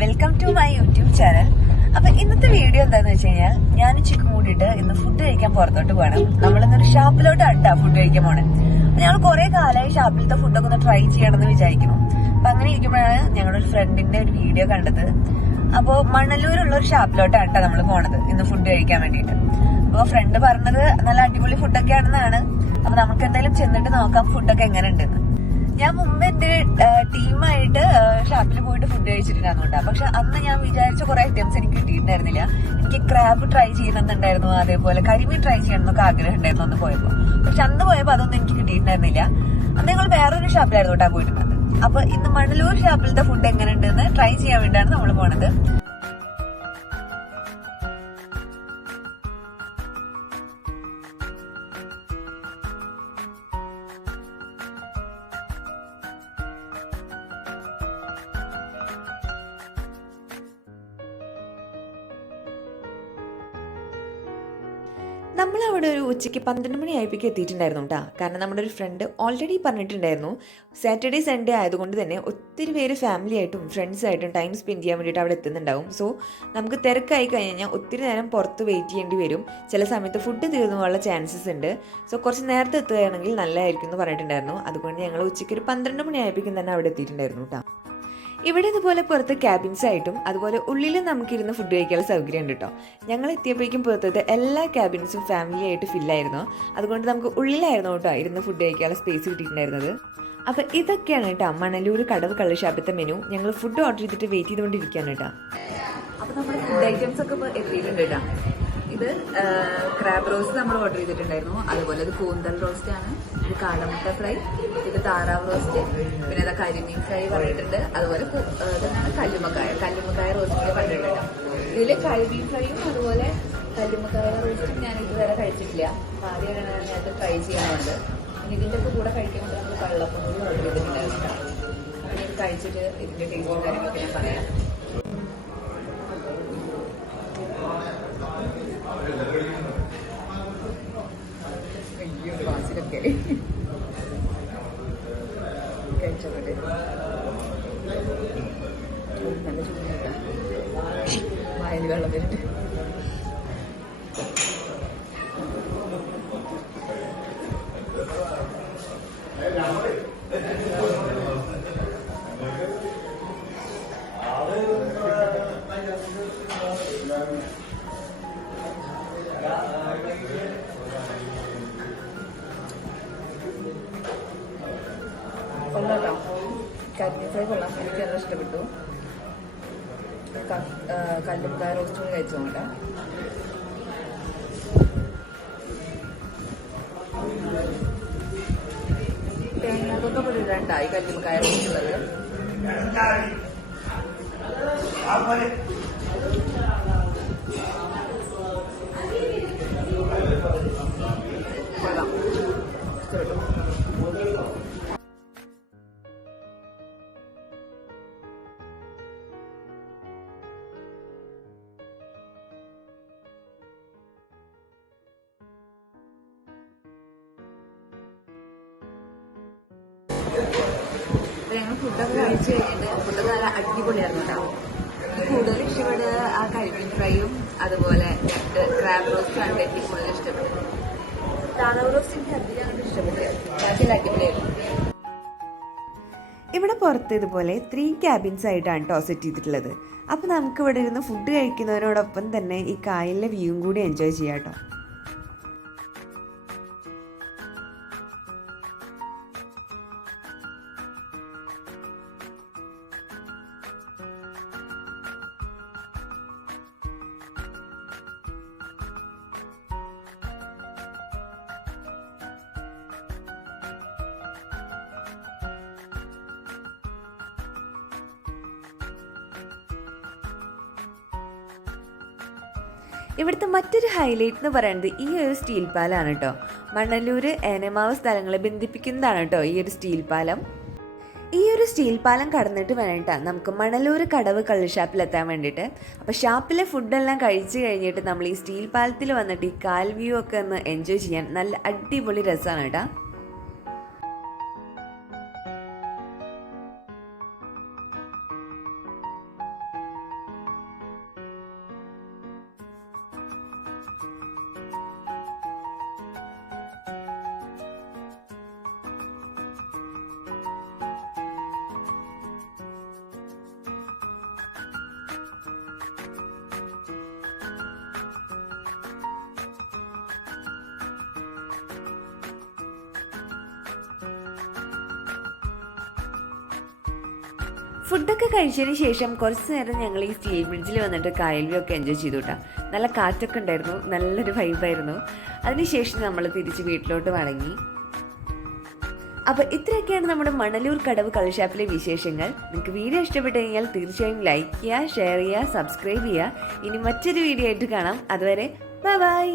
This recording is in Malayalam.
Welcome to my YouTube channel. അപ്പൊ ഇന്നത്തെ വീഡിയോ എന്താന്ന് വെച്ച് കഴിഞ്ഞാൽ ഞാനും ചിക്കും കൂടിയിട്ട് ഇന്ന് ഫുഡ് കഴിക്കാൻ പുറത്തോട്ട് പോകണം. നമ്മളിന്നൊരു ഷാപ്പിലോട്ട് അട്ടാ ഫുഡ് കഴിക്കാൻ പോണേ. ഞങ്ങൾ കുറെ കാലമായി ഷാപ്പിലത്തെ ഫുഡൊക്കെ ഒന്ന് ട്രൈ ചെയ്യണമെന്ന് വിചാരിക്കുന്നു. അപ്പൊ അങ്ങനെ ഇരിക്കുമ്പോഴാണ് ഞങ്ങളുടെ ഒരു ഫ്രണ്ടിന്റെ ഒരു വീഡിയോ കണ്ടത്. അപ്പോ മണലൂരുള്ള ഒരു ഷാപ്പിലോട്ടാണ് നമ്മൾ പോണത് ഇന്ന് ഫുഡ് കഴിക്കാൻ വേണ്ടിയിട്ട്. അപ്പൊ ഫ്രണ്ട് പറഞ്ഞത് നല്ല അടിപൊളി ഫുഡൊക്കെ ആണെന്നാണ്. അപ്പൊ നമുക്ക് എന്തായാലും ചെന്നിട്ട് നോക്കാം ഫുഡൊക്കെ എങ്ങനെ ഉണ്ടെന്ന്. ഞാൻ മുമ്പ് എന്റെ ടീമായിട്ട് ഷാപ്പിൽ പോയിട്ട് ഫുഡ് കഴിച്ചിട്ടുണ്ടായിരുന്നുണ്ട്. പക്ഷെ അന്ന് ഞാൻ വിചാരിച്ച കുറെ ഐറ്റംസ് എനിക്ക് കിട്ടിയിട്ടുണ്ടായിരുന്നില്ല. എനിക്ക് ക്രാബ് ട്രൈ ചെയ്യണമെന്നുണ്ടായിരുന്നു, അതേപോലെ കരിമീൻ ട്രൈ ചെയ്യണം എന്നൊക്കെ ആഗ്രഹം ഉണ്ടായിരുന്നു അന്ന് പോയപ്പോ. പക്ഷെ അന്ന് പോയപ്പോ അതൊന്നും എനിക്ക് കിട്ടിയിട്ടുണ്ടായിരുന്നില്ല. അന്ന് ഞങ്ങൾ വേറൊരു ഷാപ്പിലായിരുന്നു കേട്ടാ പോയിരുന്നത്. അപ്പൊ ഇന്ന് മണലൂർ ഷാപ്പിലത്തെ ഫുഡ് എങ്ങനെ ഉണ്ടെന്ന് ട്രൈ ചെയ്യാൻ വേണ്ടിയാണ് നമ്മൾ പോണത്. നമ്മളവിടെ ഒരു ഉച്ചയ്ക്ക് 12 മണിയായപ്പോഴേക്ക് എത്തിയിട്ടുണ്ടായിരുന്നു കേട്ടോ. കാരണം നമ്മുടെ ഒരു ഫ്രണ്ട് ഓൾറെഡി പറഞ്ഞിട്ടുണ്ടായിരുന്നു സാറ്റർഡേ സൺഡേ ആയതുകൊണ്ട് തന്നെ ഒത്തിരി പേര് ഫാമിലി ആയിട്ടും ഫ്രണ്ട്സായിട്ടും ടൈം സ്പെൻഡ് ചെയ്യാൻ വേണ്ടിയിട്ട് അവിടെ എത്തുന്നുണ്ടാവും. സോ നമുക്ക് തിരക്കായി കഴിഞ്ഞാൽ ഒത്തിരി നേരം പുറത്ത് വെയിറ്റ് ചെയ്യേണ്ടി വരും. ചില സമയത്ത് ഫുഡ് തീർന്നു പോകാനുള്ള ചാൻസസ് ഉണ്ട്. സോ കുറച്ച് നേരത്തെ എത്തുകയാണെങ്കിൽ നല്ലതായിരിക്കും എന്ന് പറഞ്ഞിട്ടുണ്ടായിരുന്നു. അതുകൊണ്ട് ഞങ്ങൾ ഉച്ചയ്ക്ക് ഒരു 12 മണിയായപ്പോഴേക്കും തന്നെ അവിടെ എത്തിയിട്ടുണ്ടായിരുന്നു കേട്ടോ. ഇവിടെ ഇതുപോലെ പുറത്ത് ക്യാബിൻസ് ആയിട്ടും അതുപോലെ ഉള്ളിലും നമുക്കിരുന്ന് ഫുഡ് കഴിക്കാനുള്ള സൗകര്യം ഉണ്ട് കേട്ടോ. ഞങ്ങൾ എത്തിയപ്പോഴേക്കും പുറത്തത്തെ എല്ലാ ക്യാബിൻസും ഫാമിലി ആയിട്ട് ഫില്ലായിരുന്നു. അതുകൊണ്ട് നമുക്ക് ഉള്ളിലായിരുന്നു കേട്ടോ ഇരുന്ന് ഫുഡ് കഴിക്കാനുള്ള സ്പേസ് കിട്ടിയിട്ടുണ്ടായിരുന്നത്. അപ്പോൾ ഇതൊക്കെയാണ് കേട്ടോ മണലൂർ കടവ് കള്ളുഷാപ്പിത്തെ മെനു. ഞങ്ങൾ ഫുഡ് ഓർഡർ ചെയ്തിട്ട് വെയിറ്റ് ചെയ്തുകൊണ്ടിരിക്കുകയാണ് കേട്ടോ. അപ്പോൾ നമ്മുടെ ഫുഡ് ഐറ്റംസ് ഒക്കെ ഇപ്പോൾ എത്തിയിട്ടുണ്ട് കേട്ടോ. ഇത് ക്രാബ് റോസ്റ്റ് നമ്മൾ ഓർഡർ ചെയ്തിട്ടുണ്ടായിരുന്നു. അതുപോലെ ഇത് കൂന്തൽ റോസ്റ്റ് ആണ്. ഇത് കാടമുട്ട ഫ്രൈ, ഇത് താറാവ് റോസ്റ്റ്, പിന്നെ അത് കരിമീൻ ഫ്രൈ പറഞ്ഞിട്ടുണ്ട്. അതുപോലെ ഇതാണ് കല്ലുമ്മക്കായ റോസ്റ്റ് പറഞ്ഞിട്ടുണ്ട്. ഇതിൽ കരിമീൻ ഫ്രൈയും അതുപോലെ കല്ലുമ്മക്കായ റോസ്റ്റും ഞാൻ ഇതുവരെ കഴിച്ചിട്ടില്ല. ആദ്യമാണ് ഞാനത് ട്രൈ ചെയ്യാനുണ്ട്. ഇതിൻ്റെ ഒക്കെ കൂടെ കഴിക്കുമ്പോൾ നമ്മൾ വെള്ളപ്പം കൂടി ഓർഡർ ചെയ്തിട്ടുണ്ടായിരുന്നു. അപ്പോൾ ഇത് കഴിച്ചിട്ട് ഇതിൻ്റെ ടേസ്റ്റും കാര്യങ്ങളൊക്കെ ഞാൻ പറയാം. കഴിച്ചോട്ടെ, നല്ല ചൂടാണ്, വായിൽ വെള്ളം വരട്ടെ. കൊള്ളാട്ടോ, കരിമീൻ ഫ്രൈ കൊള്ളാം, എനിക്ക് നല്ല ഇഷ്ടപ്പെട്ടു. കല്ലുമ്മക്കായ റോസ്റ്റ് കൂടി കഴിച്ചു നോക്കാം. തേങ്ങാക്കൊക്കെ പൊടി ഇടണ്ടായി കല്ലുമ്മക്കായ റോസ്റ്റ് ഉള്ളത്. കൊള്ളാം, ഇഷ്ടപ്പെട്ടു. ഞങ്ങൾ ഫുഡൊക്കെ കഴിച്ച് കഴിഞ്ഞിട്ട് ഫുഡൊക്കെ നല്ല അടിപൊളിയായിരുന്നു കേട്ടോ. കൂടുതൽ ഇഷ്ടപ്പെട്ടത് ആ കരിമീൻ ഫ്രൈയും അതുപോലെ ക്രാബ് റോസ്റ്റുമാണ് എനിക്ക് കൂടുതൽ ഇഷ്ടപ്പെട്ടത്. താറാവ് റോസ്റ്റ് എനിക്ക് അധികം അങ്ങോട്ട് ഇഷ്ടപ്പെട്ടത്, ബാക്കിയുള്ള അടിപൊളിയായിരുന്നു. ഇവിടെ പുറത്ത് ഇതുപോലെ 3 ക്യാബിൻസ് ആയിട്ടാണ് കേട്ടോ സെറ്റ് ചെയ്തിട്ടുള്ളത്. അപ്പോൾ നമുക്ക് ഇവിടെ ഇരുന്ന് ഫുഡ് കഴിക്കുന്നതിനോടൊപ്പം തന്നെ ഈ കായലിലെ വ്യൂവും കൂടി എൻജോയ് ചെയ്യാം കേട്ടോ. ഇവിടുത്തെ മറ്റൊരു ഹൈലൈറ്റ് എന്ന് പറയുന്നത് ഈ ഒരു സ്റ്റീൽ പാലമാണ് കേട്ടോ. മണലൂർ ഏനമാവ് സ്ഥലങ്ങളെ ബന്ധിപ്പിക്കുന്നതാണ് കേട്ടോ ഈ ഒരു സ്റ്റീൽ പാലം. ഈ ഒരു സ്റ്റീൽ പാലം കടന്നിട്ട് വേണ്ടിയിട്ടാണ് നമുക്ക് മണലൂർ കടവ് കള്ളുഷാപ്പിലെത്താൻ വേണ്ടിയിട്ട്. അപ്പോൾ ഷാപ്പിലെ ഫുഡെല്ലാം കഴിച്ച് കഴിഞ്ഞിട്ട് നമ്മൾ ഈ സ്റ്റീൽ പാലത്തിൽ വന്നിട്ട് ഈ കാൽ വ്യൂ ഒക്കെ ഒന്ന് എൻജോയ് ചെയ്യാൻ നല്ല അടിപൊളി രസമാണ് കേട്ടോ. ഫുഡൊക്കെ കഴിച്ചതിന് ശേഷം കുറച്ച് നേരം ഞങ്ങൾ ഈ സ്റ്റീൽ ബ്രിഡ്ജിൽ വന്നിട്ട് കായൽ വ്യൂ ഒക്കെ എൻജോയ് ചെയ്തു കേട്ടോ. നല്ല കാറ്റൊക്കെ ഉണ്ടായിരുന്നു, നല്ലൊരു വൈബായിരുന്നു. അതിനുശേഷം നമ്മൾ തിരിച്ച് വീട്ടിലോട്ട് മടങ്ങി. അപ്പോൾ ഇത്രയൊക്കെയാണ് നമ്മുടെ മണലൂർ കടവ് കള്ളുഷാപ്പിലെ വിശേഷങ്ങൾ. നിങ്ങൾക്ക് വീഡിയോ ഇഷ്ടപ്പെട്ടു കഴിഞ്ഞാൽ തീർച്ചയായും ലൈക്ക് ചെയ്യുക, ഷെയർ ചെയ്യുക, സബ്സ്ക്രൈബ് ചെയ്യുക. ഇനി മറ്റൊരു വീഡിയോ ആയിട്ട് കാണാം. അതുവരെ ബൈ ബൈ.